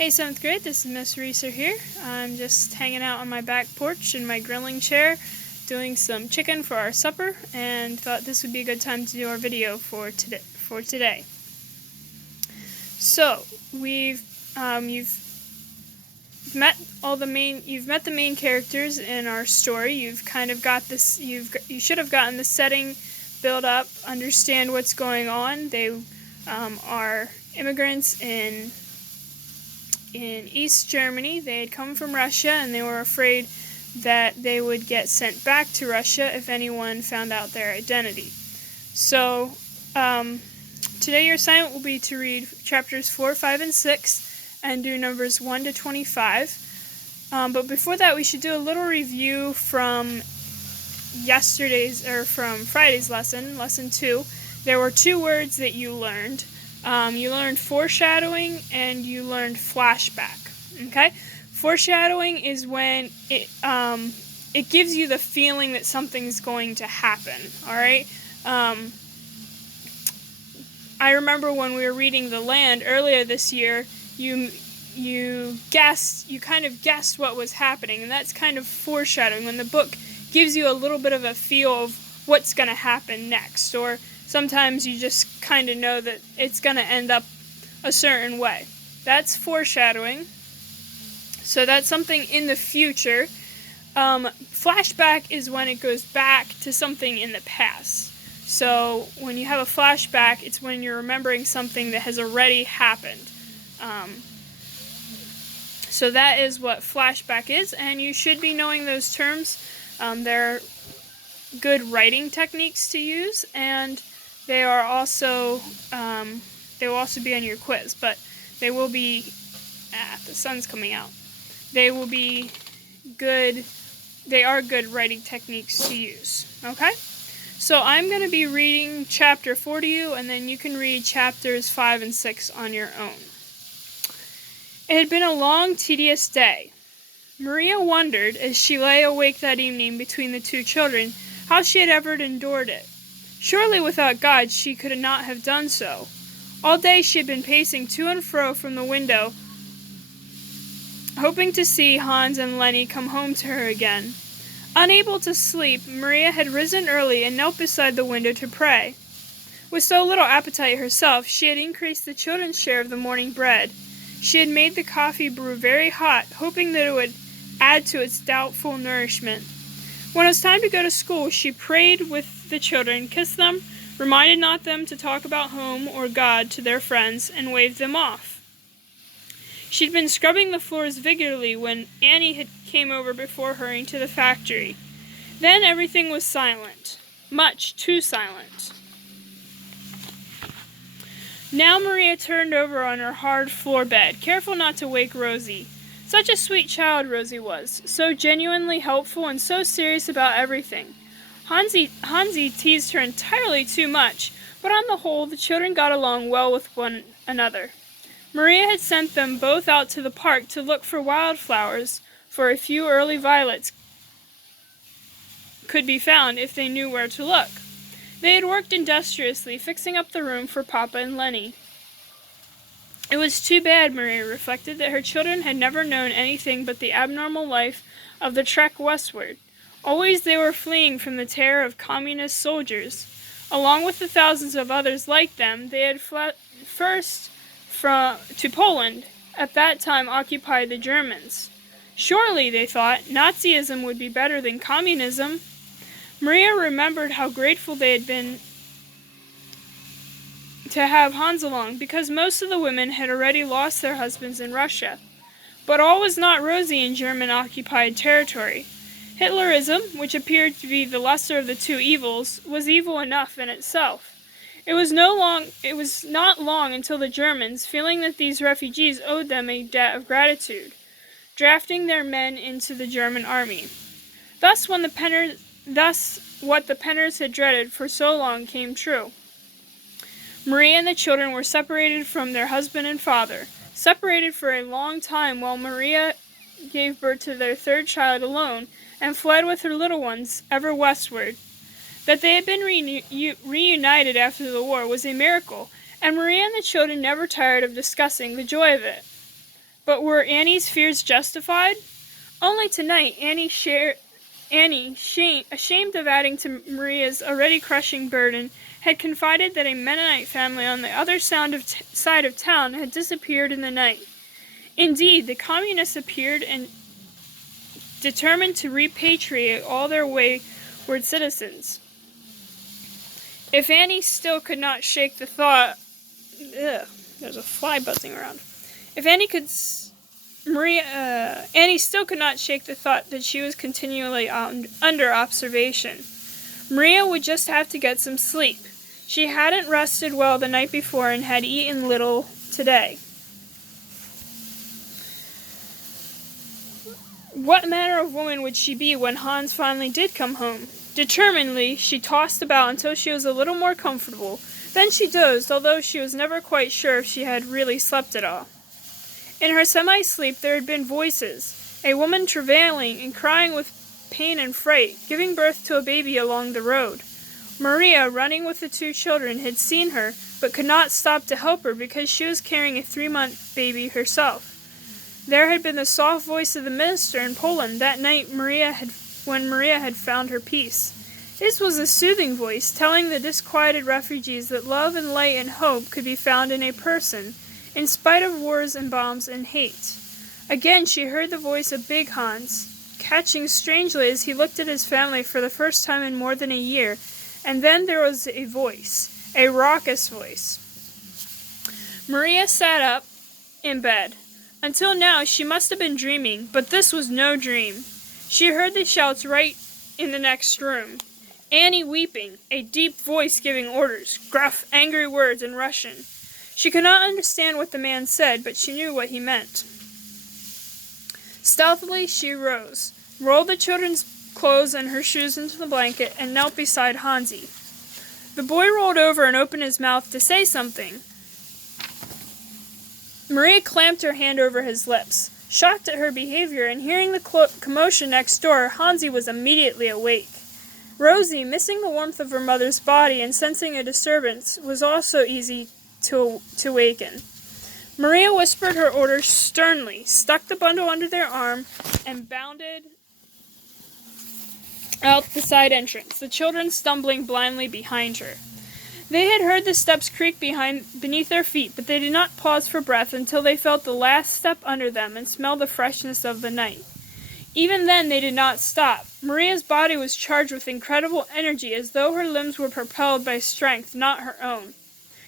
Hey 7th grade, this is Miss Reeser here. I'm just hanging out on my back porch in my grilling chair doing some chicken for our supper and thought this would be a good time to do our video for today. So, you've met the main characters in our story. You've kind of got this you should have gotten the setting built up, understand what's going on. They are immigrants in East Germany. They had come from Russia and they were afraid that they would get sent back to Russia if anyone found out their identity. So today your assignment will be to read chapters 4, 5, and 6 and do numbers 1 to 25. But before that, we should do a little review from Friday's lesson 2. There were 2 words that you learned. You learned foreshadowing and you learned flashback. Okay? Foreshadowing is when it gives you the feeling that something's going to happen. Alright? I remember when we were reading The Land earlier this year, you kind of guessed what was happening, and that's kind of foreshadowing, when the book gives you a little bit of a feel of what's going to happen next, or sometimes you just kind of know that it's going to end up a certain way. That's foreshadowing. So that's something in the future. Flashback is when it goes back to something in the past. So when you have a flashback, it's when you're remembering something that has already happened. So that is what flashback is, and you should be knowing those terms. They're good writing techniques to use, and they are also they will also be on your quiz, but they will be the sun's coming out. They will be good. They are good writing techniques to use. Okay? So I'm going to be reading chapter 4 to you, and then you can read chapters 5 and 6 on your own. It had been a long, tedious day. Maria wondered, as she lay awake that evening between the 2 children, how she had ever endured it. Surely without God she could not have done so. All day she had been pacing to and fro from the window, hoping to see Hans and Lenny come home to her again. Unable to sleep, Maria had risen early and knelt beside the window to pray. With so little appetite herself, she had increased the children's share of the morning bread. She had made the coffee brew very hot, hoping that it would add to its doubtful nourishment. When it was time to go to school, she prayed with the children, kissed them, reminded not them to talk about home or God to their friends, and waved them off. She'd been scrubbing the floors vigorously when Annie came over before hurrying to the factory. Then everything was silent, much too silent. Now Maria turned over on her hard floor bed, careful not to wake Rosie. Such a sweet child Rosie was, so genuinely helpful and so serious about everything. Hansi teased her entirely too much, but on the whole the children got along well with one another. Maria had sent them both out to the park to look for wildflowers, for a few early violets could be found if they knew where to look. They had worked industriously, fixing up the room for Papa and Lenny. It was too bad, Maria reflected, that her children had never known anything but the abnormal life of the trek westward. Always they were fleeing from the terror of communist soldiers. Along with the thousands of others like them, they had fled first to Poland, at that time occupied the Germans. Surely, they thought, Nazism would be better than communism. Maria remembered how grateful they had been to have Hans along, because most of the women had already lost their husbands in Russia. But all was not rosy in German-occupied territory. Hitlerism, which appeared to be the lesser of the 2 evils, was evil enough in itself. It was not long until the Germans, feeling that these refugees owed them a debt of gratitude, drafting their men into the German army. Thus what the Penners had dreaded for so long came true. Maria and the children were separated from their husband and father, separated for a long time while Maria gave birth to their 3rd child alone and fled with her little ones ever westward. That they had been reunited after the war was a miracle, and Maria and the children never tired of discussing the joy of it. But were Annie's fears justified? Only tonight, Annie, ashamed of adding to Maria's already crushing burden, had confided that a Mennonite family on the other side of town had disappeared in the night. Indeed, the communists appeared and determined to repatriate all their wayward citizens. If Annie still could not shake the thought... there's a fly buzzing around. If Annie could... Annie still could not shake the thought that she was continually under observation. Maria would just have to get some sleep. She hadn't rested well the night before and had eaten little today. What manner of woman would she be when Hans finally did come home? Determinedly, she tossed about until she was a little more comfortable. Then she dozed, although she was never quite sure if she had really slept at all. In her semi-sleep there had been voices, a woman travailing and crying with pain and fright, giving birth to a baby along the road. Maria, running with the 2 children, had seen her, but could not stop to help her because she was carrying a 3-month baby herself. There had been the soft voice of the minister in Poland that night when Maria had found her peace. This was a soothing voice, telling the disquieted refugees that love and light and hope could be found in a person, in spite of wars and bombs and hate. Again she heard the voice of Big Hans, catching strangely as he looked at his family for the first time in more than a year, and then there was a voice, a raucous voice. Maria sat up in bed. Until now she must have been dreaming, but this was no dream. She heard the shouts right in the next room. Annie weeping, a deep voice giving orders, gruff, angry words in Russian. She could not understand what the man said, but she knew what he meant. Stealthily she rose, rolled the children's clothes and her shoes into the blanket, and knelt beside Hansi. The boy rolled over and opened his mouth to say something. Maria clamped her hand over his lips. Shocked at her behavior and hearing the commotion next door, Hansi was immediately awake. Rosie, missing the warmth of her mother's body and sensing a disturbance, was also easy to waken. Maria whispered her orders sternly, stuck the bundle under their arm, and bounded out the side entrance, the children stumbling blindly behind her. They had heard the steps creak beneath their feet, but they did not pause for breath until they felt the last step under them and smelled the freshness of the night. Even then they did not stop. Maria's body was charged with incredible energy, as though her limbs were propelled by strength not her own.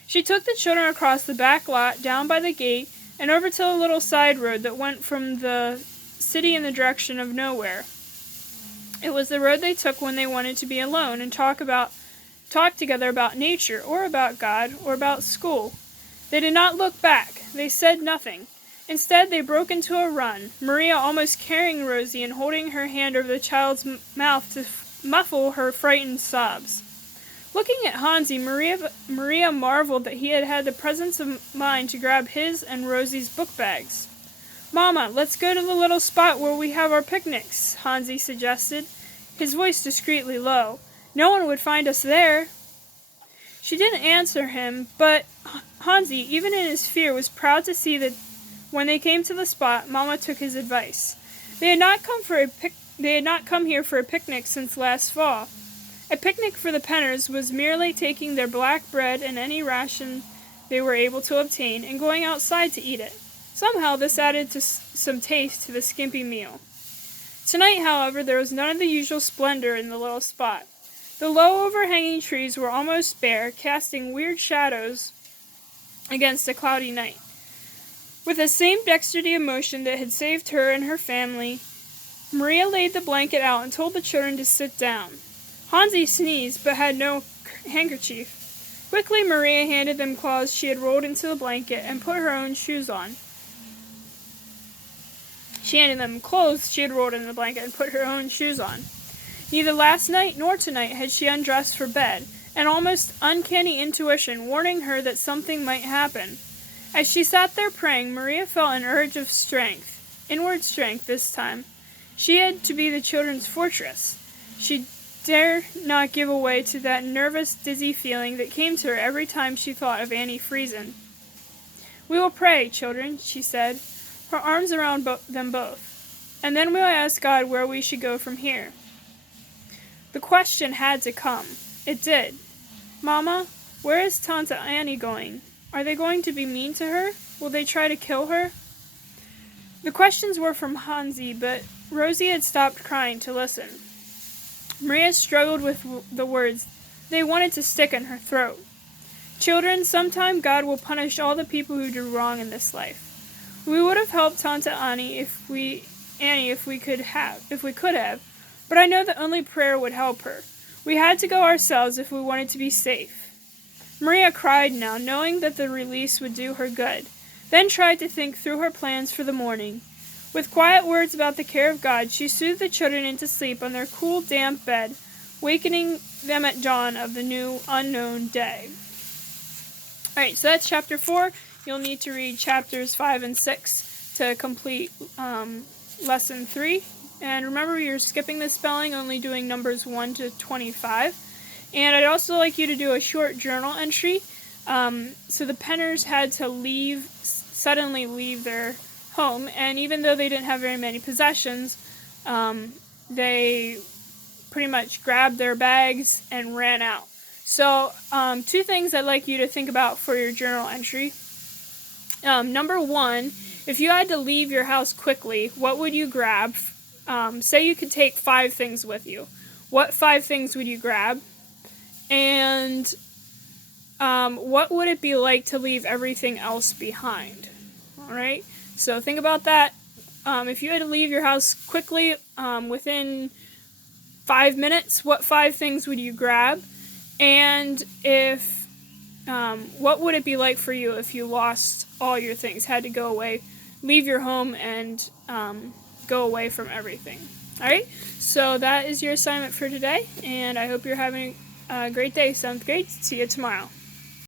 She took the children across the back lot, down by the gate, and over to a little side road that went from the city in the direction of nowhere. It was the road they took when they wanted to be alone and talk together about nature, or about God, or about school. They did not look back. They said nothing. Instead, they broke into a run, Maria almost carrying Rosie and holding her hand over the child's mouth to muffle her frightened sobs. Looking at Hansi, Maria marveled that he had had the presence of mind to grab his and Rosie's book bags. "Mama, let's go to the little spot where we have our picnics," Hansi suggested, his voice discreetly low. "No one would find us there." She didn't answer him, but Hansi, even in his fear, was proud to see that when they came to the spot, Mama took his advice. They had not come here for a picnic since last fall. A picnic for the Penners was merely taking their black bread and any ration they were able to obtain and going outside to eat it. Somehow this added some taste to the skimpy meal. Tonight, however, there was none of the usual splendor in the little spot. The low overhanging trees were almost bare, casting weird shadows against a cloudy night. With the same dexterity of motion that had saved her and her family, Maria laid the blanket out and told the children to sit down. Hansi sneezed, but had no handkerchief. Quickly, Maria handed them clothes she had rolled into the blanket and put her own shoes on. She handed them clothes she had rolled in the blanket and put her own shoes on. Neither last night nor tonight had she undressed for bed, an almost uncanny intuition warning her that something might happen. As she sat there praying, Maria felt an urge of strength, inward strength this time. She had to be the children's fortress. She dare not give way to that nervous, dizzy feeling that came to her every time she thought of Annie Friesen. "We will pray, children," she said. her arms around them both. And then we'll ask God where we should go from here. The question had to come. It did. Mama, where is Tante Annie going? Are they going to be mean to her? Will they try to kill her? The questions were from Hansi, but Rosie had stopped crying to listen. Maria struggled with the words. They wanted to stick in her throat. Children, sometime God will punish all the people who do wrong in this life. We would have helped Tante Annie if we could have, but I know that only prayer would help her. We had to go ourselves if we wanted to be safe. Maria cried now, knowing that the release would do her good, then tried to think through her plans for the morning. With quiet words about the care of God, she soothed the children into sleep on their cool, damp bed, wakening them at dawn of the new, unknown day. Alright, so that's chapter 4. You'll need to read chapters 5 and 6 to complete lesson 3. And remember, you're skipping the spelling, only doing numbers 1 to 25. And I'd also like you to do a short journal entry. So the Penners had to suddenly leave their home, and even though they didn't have very many possessions, they pretty much grabbed their bags and ran out. So 2 things I'd like you to think about for your journal entry. Number 1, if you had to leave your house quickly, what would you grab? Say you could take 5 things with you. What 5 things would you grab? And what would it be like to leave everything else behind? Alright, so think about that. If you had to leave your house quickly, within 5 minutes, what 5 things would you grab? And what would it be like for you if you lost all your things, had to go away, leave your home, and go away from everything? Alright, so that is your assignment for today, and I hope you're having a great day, 7th grade. See you tomorrow.